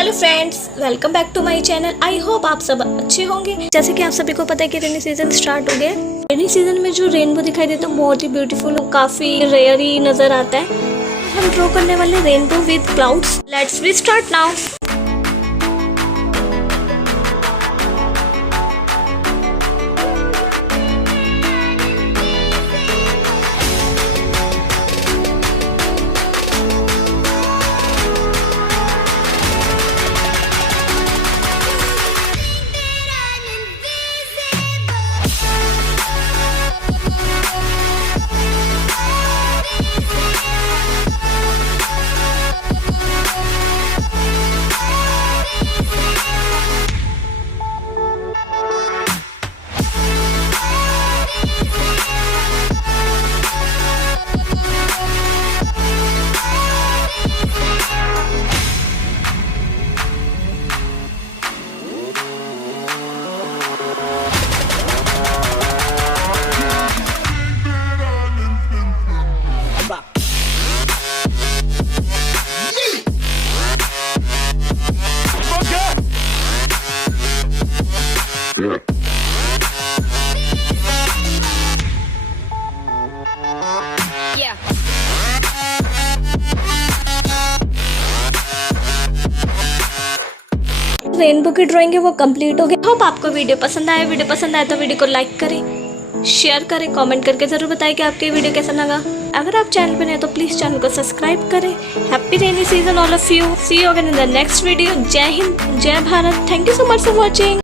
Hello friends, welcome back to my channel. I hope आप सब अच्छे होंगे। जैसे कि आप सभी को पता है कि रेनी सीजन स्टार्ट हो गया है। रेनी सीजन में जो रेनबो दिखाई देता है बहुत ही ब्यूटीफुल और काफी रेयर ही नजर आता है। हम ड्रॉ करने वाले rainbow with clouds. Let's we start now. Rainbow की ड्राइंग है वो कंप्लीट हो गई। होप आपको वीडियो पसंद आया। वीडियो पसंद आया तो वीडियो को लाइक करें, शेयर करें, कमेंट करके जरूर बताएं कि आपके वीडियो कैसा लगा। अगर आप चैनल पे नए तो प्लीज चैनल को सब्सक्राइब करें। Happy rainy season all of you. See you again in the next video. जय हिंद, जय Bharat. Thank you so much for watching.